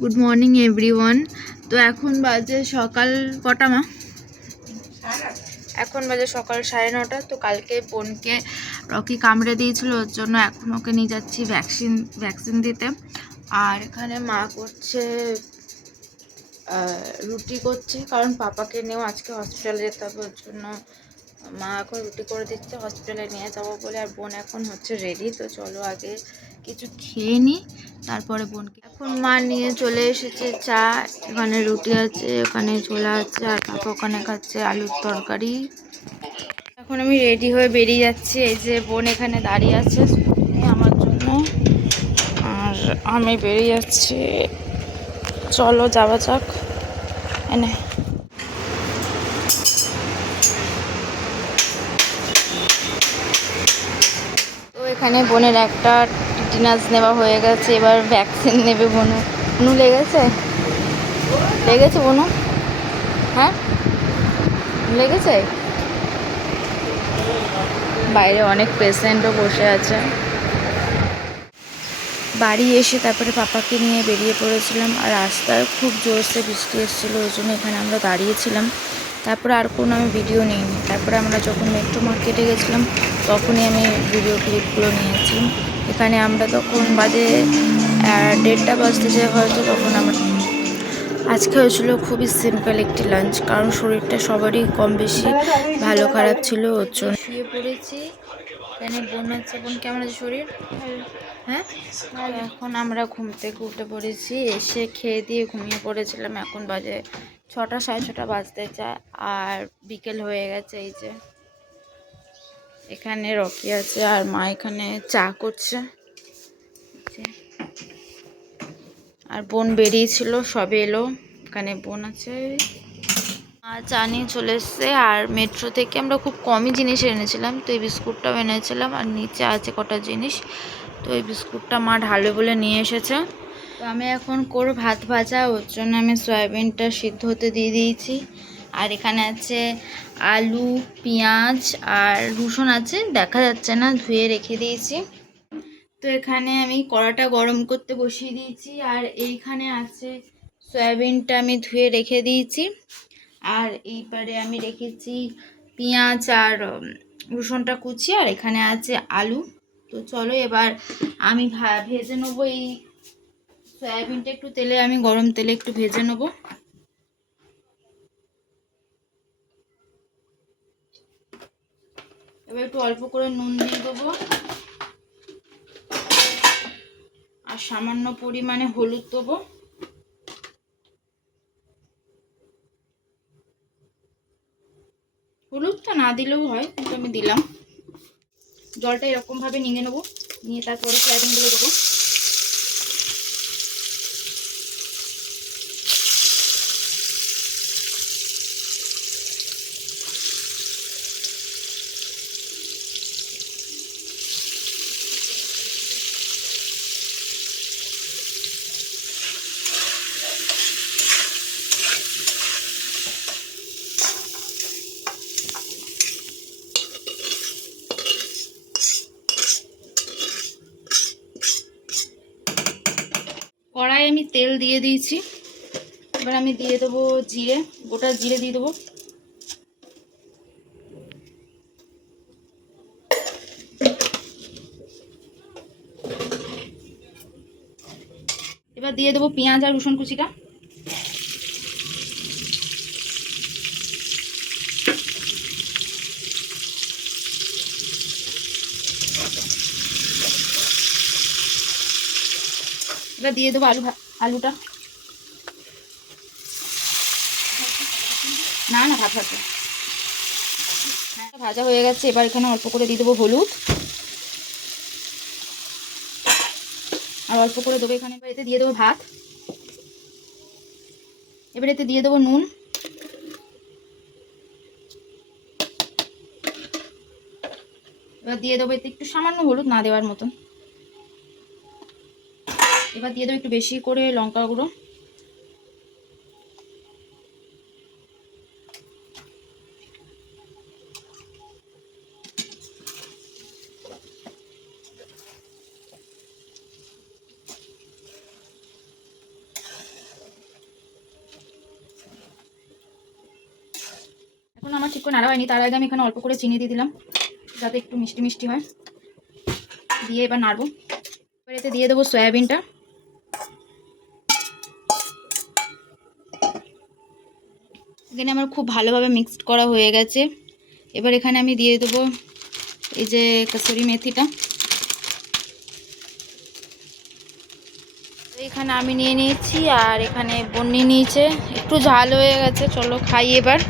Good morning everyone. তো এখন বাজে সকাল কটা মা? এখন বাজে সকাল 9:30। তো কালকে বোনকে রকি কামড়ে দিয়েছিল, ওর জন্য এখন ওকে নিয়ে যাচ্ছি ভ্যাকসিন দিতে। আর এখানে মা করছে রুটি করছে, কারণ পাপাকে নিয়েও আজকে হসপিটালে যেতে হবে, ওর জন্য মা এখন রুটি করে দিচ্ছে, হসপিটালে নিয়ে যাবো বলে। আর বোন এখন হচ্ছে রেডি। তো চলো আগে কিছু খেয়ে নিই, তারপরে বোনকে। এখন মা নিয়ে চলে এসেছে চা, এখানে রুটি আছে, ওখানে ছোলা আছে, আর পাপা ওখানে খাচ্ছে আলুর তরকারি। এখন আমি রেডি হয়ে বেরিয়ে যাচ্ছি। এই যে বোন এখানে দাঁড়িয়ে আছে আমার জন্য, আর আমি বেরিয়ে যাচ্ছি। চলো যাওয়া যাক। এনে তো এখানে বোনের একটা টিটিনাস নেওয়া হয়ে গেছে, এবার ভ্যাকসিন নেবে বনু। বনু লেগেছে বনু? হ্যাঁ লেগেছে। বাইরে অনেক পেশেন্টও বসে আছে। বাড়ি এসে তারপরে পাপাকে নিয়ে বেরিয়ে পড়েছিলাম, আর রাস্তায় খুব জোরসে বৃষ্টি এসেছিলো, ওই জন্য এখানে আমরা দাঁড়িয়েছিলাম। তারপরে আর কোনো আমি ভিডিও নিইনি। তারপরে আমরা যখন মেট্রো মার্কেটে গেছিলাম তখনই আমি ভিডিও ক্লিপগুলো নিয়েছি। এখানে আমরা তখন বাজে 1:30 বাজতেছে হয়তো, তখন আমরা আজকে হয়েছিল খুবই সিম্পল একটি লাঞ্চ, কারণ শরীরটা সবারই কম বেশি ভালো খারাপ ছিল, ওর জন্য শুয়ে পড়েছি। এখানে বোন আছে। বোন কেমন আছে শরীর? হ্যাঁ, এখন আমরা ঘুম থেকে উঠে পড়েছি, এসে খেয়ে দিয়ে ঘুমিয়ে পড়েছিলাম। এখন বাজে 6টা 6:30 বাজতে চায়, আর বিকেল হয়ে গেছে। এই যে এখানে রকি আছে, আর মা এখানে চা করছে। আর বোন বেরিয়েছিল, সবে এলো। এখানে বোন আছে, চা নিয়ে চলে এসছে। আর মেট্রো থেকে আমরা খুব কমই জিনিস এনেছিলাম, তো এই বিস্কুটটাও এনেছিলাম, আর নিচে আছে কটা জিনিস। তো এই বিস্কুটটা মা ঢালবে বলে নিয়ে এসেছে। তো আমি এখন করব ভাত ভাজা, ওর জন্য আমি সয়াবিনটা সিদ্ধ হতে দিয়ে দিয়েছি। আর এখানে আছে আলু, পেঁয়াজ আর রসুন আছে, দেখা যাচ্ছে না, ধুয়ে রেখে দিয়েছি। তো এখানে আমি কড়াটা গরম করতে বসিয়ে দিয়েছি, আর এইখানে আছে সয়াবিনটা আমি ধুয়ে রেখে দিয়েছি। আর এইবারে আমি রেখেছি পেঁয়াজ আর রসুনটা কুচি, আর এখানে আছে আলু। তো চলো এবার আমি ভেজে নেবো এই সয়াবিনটা। একটু তেলে, আমি গরম তেলে একটু ভেজে নেবো। এবার একটু অল্প করে নুন দিয়ে দেবো, আর সামান্য পরিমাণে হলুদ দেবো। হলুদটা না দিলেও হয়, কিন্তু আমি দিলাম। জলটা এরকমভাবে নিয়ে নেবো, নিয়ে তারপরে সয়াবিনগুলো দেবো। কড়াই আমি তেল দিয়ে দিয়েছি, এবার আমি দিয়ে দেবো জিরে, গোটা জিরে দিয়ে দেবো। এবার দিয়ে দেবো পেঁয়াজ আর রসুন কুচিটা। এবার দিয়ে দেবো আলুটা। না না, ভাত ভাজা। হ্যাঁ, ভাজা হয়ে গেছে। এবার এখানে অল্প করে দিয়ে দেবো হলুদ, আর অল্প করে দেবো এখানে। এবার এতে দিয়ে দেবো ভাত। এবার এতে দিয়ে দেবো নুন, এবার দিয়ে দেবো এতে একটু সামান্য হলুদ, না দেওয়ার মতন। এবার দিয়ে দেবো একটু বেশি করে লঙ্কা গুঁড়ো। এখন আমার ঠিক করে নাড়া হয়নি, তার আগে আমি এখানে অল্প করে চিনি দিয়ে দিলাম যাতে একটু মিষ্টি মিষ্টি হয়। দিয়ে এবার নাড়বো। এবার এতে দিয়ে দেবো সয়াবিনটা। এখানে আমার খুব ভালোভাবে মিক্সড করা হয়ে গেছে। এবার এখানে আমি দিয়ে দেবো এই যে কসুরি মেথিটা। এখানে আমি নিয়ে নিয়েছি আর এখানে বোন নিয়ে নিয়েছে। একটু ঝাল হয়ে গেছে, চলো খাই এবার।